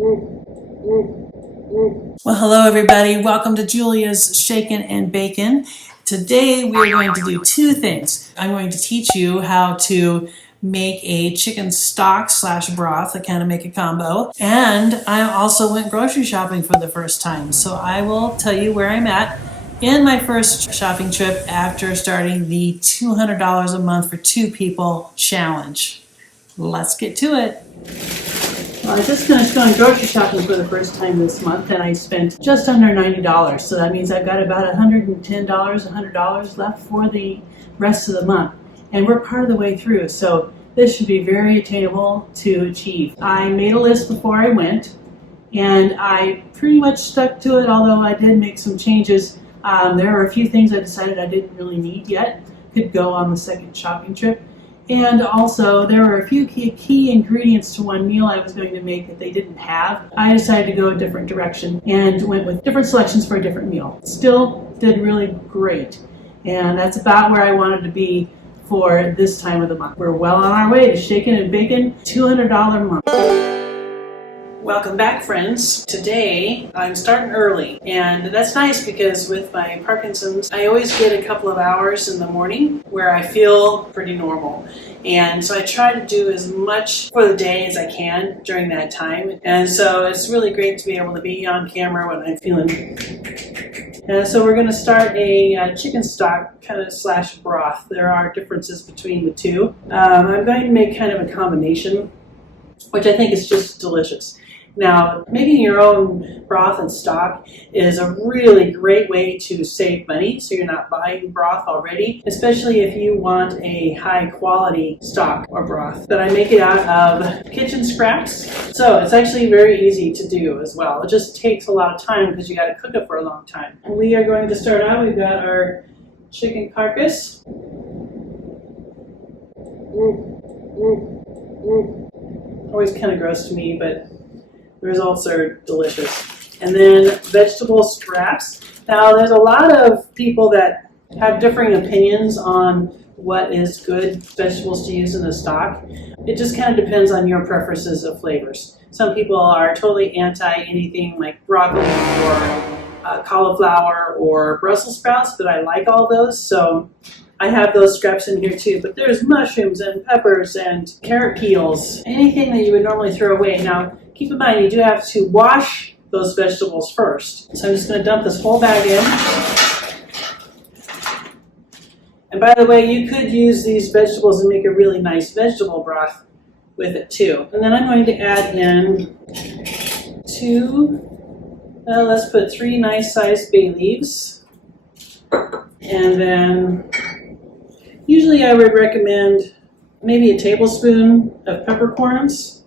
Well, hello everybody. Welcome to Julia's Shaken and Bacon. Today we're going to do two things. I'm going to teach you how to make a chicken stock / broth. I kind of make a combo. And I also went grocery shopping for the first time. So I will tell you where I'm at in my first shopping trip after starting the $200 a month for two people challenge. Let's get to it. Well, I just finished going grocery shopping for the first time this month, and I spent just under $90. So that means I've got about $110, $100 left for the rest of the month. And we're part of the way through, so this should be very attainable to achieve. I made a list before I went, and I pretty much stuck to it, although I did make some changes. There are a few things I decided I didn't really need yet, could go on the second shopping trip. And also, there were a few key ingredients to one meal I was going to make that they didn't have. I decided to go a different direction and went with different selections for a different meal. Still did really great. And that's about where I wanted to be for this time of the month. We're well on our way to Shaken and Bacon, $200 a month. Welcome back, friends. Today I'm starting early, and that's nice because with my Parkinson's I always get a couple of hours in the morning where I feel pretty normal, and so I try to do as much for the day as I can during that time, and so it's really great to be able to be on camera when I'm feeling. And so we're going to start a chicken stock kind of / broth. There are differences between the two. I'm going to make kind of a combination, which I think is just delicious. Now, making your own broth and stock is a really great way to save money, so you're not buying broth already, especially if you want a high quality stock or broth. But I make it out of kitchen scraps, so it's actually very easy to do as well. It just takes a lot of time because you got to cook it for a long time. And we are going to start out. We've got our chicken carcass. Always kind of gross to me, but the results are delicious. And then vegetable scraps. Now, there's a lot of people that have differing opinions on what is good vegetables to use in a stock. It just kind of depends on your preferences of flavors. Some people are totally anti anything like broccoli or cauliflower or Brussels sprouts, but I like all those, so I have those scraps in here too. But there's mushrooms and peppers and carrot peels, anything that you would normally throw away. Now, keep in mind, you do have to wash those vegetables first. So I'm just going to dump this whole bag in. And by the way, you could use these vegetables and make a really nice vegetable broth with it too. And then I'm going to add in let's put 3 nice sized bay leaves. And then usually I would recommend maybe a tablespoon of peppercorns,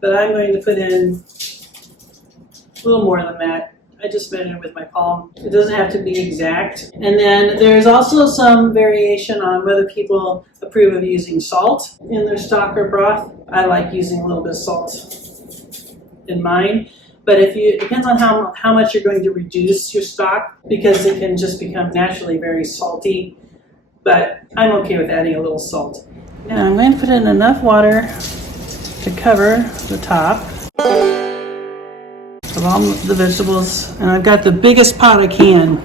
but I'm going to put in a little more than that. I just measured it with my palm. It doesn't have to be exact. And then there's also some variation on whether people approve of using salt in their stock or broth. I like using a little bit of salt in mine. But it depends on how much you're going to reduce your stock, because it can just become naturally very salty. But I'm okay with adding a little salt. Now I'm going to put in enough water to cover the top of all the vegetables, and I've got the biggest pot I can.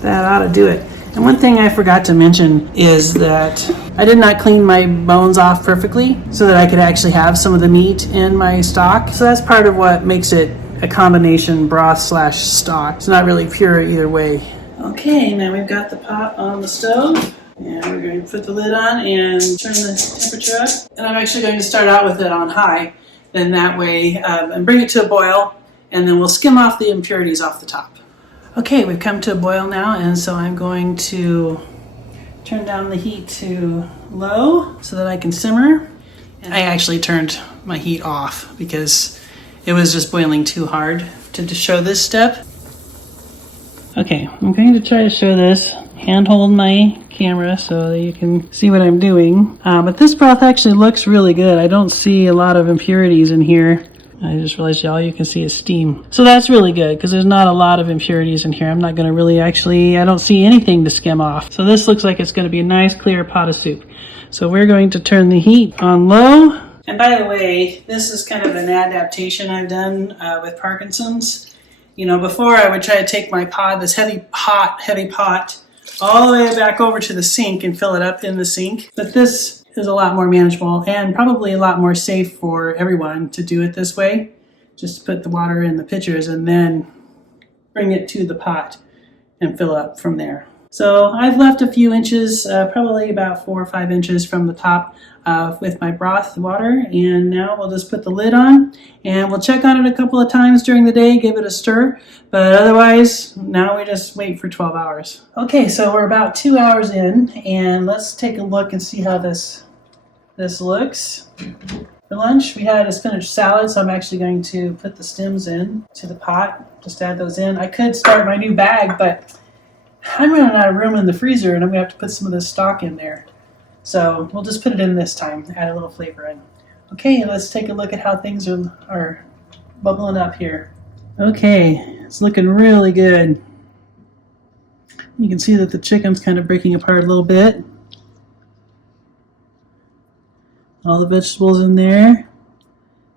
That ought to do it. And one thing I forgot to mention is that I did not clean my bones off perfectly so that I could actually have some of the meat in my stock. So that's part of what makes it a combination broth / stock. It's not really pure either way. Okay, now we've got the pot on the stove, and we're going to put the lid on and turn the temperature up. And I'm actually going to start out with it on high, then that way, and bring it to a boil, and then we'll skim off the impurities off the top. Okay, we've come to a boil now, and so I'm going to turn down the heat to low so that I can simmer. And I actually turned my heat off because it was just boiling too hard to show this step. Okay, I'm going to try to show this, hand hold my camera so that you can see what I'm doing. But this broth actually looks really good. I don't see a lot of impurities in here. I just realized all you can see is steam. So that's really good because there's not a lot of impurities in here. I'm not going to really I don't see anything to skim off. So this looks like it's going to be a nice clear pot of soup. So we're going to turn the heat on low. And by the way, this is kind of an adaptation I've done with Parkinson's. You know, before I would try to take my pot, this heavy pot, all the way back over to the sink and fill it up in the sink. But this is a lot more manageable and probably a lot more safe for everyone to do it this way. Just put the water in the pitchers and then bring it to the pot and fill up from there. So I've left a few inches, probably about 4 or 5 inches from the top with my broth water. And now we'll just put the lid on and we'll check on it a couple of times during the day, give it a stir. But otherwise, now we just wait for 12 hours. Okay, so we're about 2 hours in and let's take a look and see how this looks. For lunch, we had a spinach salad, so I'm actually going to put the stems in to the pot. Just add those in. I could start my new bag, but I'm running out of room in the freezer and I'm going to have to put some of this stock in there. So we'll just put it in this time, add a little flavor in. Okay, let's take a look at how things are bubbling up here. Okay, it's looking really good. You can see that the chicken's kind of breaking apart a little bit. All the vegetables in there.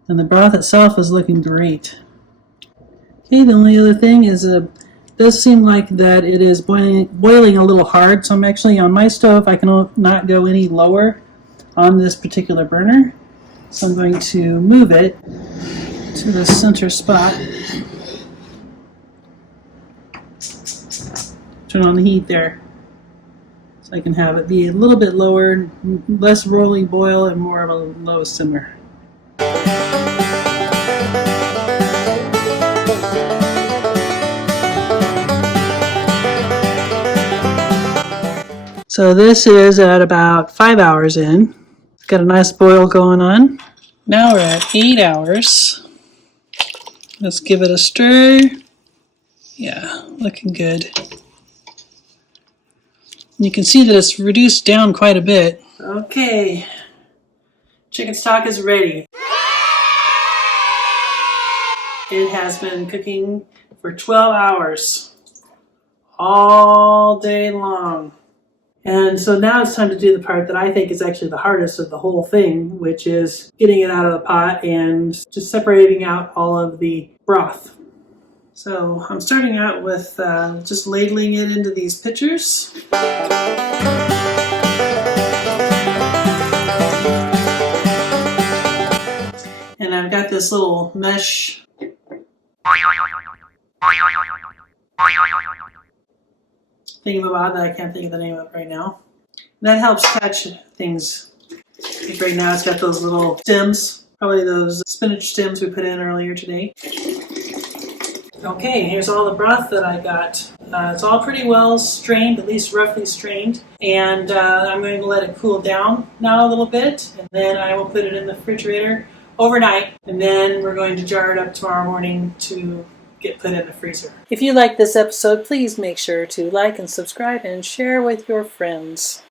And the broth itself is looking great. Okay, the only other thing is it does seem like that it is boiling a little hard, so I'm actually on my stove. I can not go any lower on this particular burner. So I'm going to move it to the center spot. Turn on the heat there. So I can have it be a little bit lower, less rolling boil, and more of a low simmer. So this is at about 5 hours in. Got a nice boil going on. Now we're at 8 hours. Let's give it a stir. Yeah, looking good. You can see that it's reduced down quite a bit. Okay, chicken stock is ready. It has been cooking for 12 hours, all day long. And so now it's time to do the part that I think is actually the hardest of the whole thing, which is getting it out of the pot and just separating out all of the broth. So I'm starting out with just ladling it into these pitchers. And I've got this little mesh thingamabob that I can't think of the name of right now. That helps catch things. Like right now it's got those little stems, probably those spinach stems we put in earlier today. Okay, here's all the broth that I got. It's all pretty well strained, at least roughly strained. And I'm going to let it cool down now a little bit. And then I will put it in the refrigerator overnight. And then we're going to jar it up tomorrow morning to get put in the freezer. If you like this episode, please make sure to like and subscribe and share with your friends.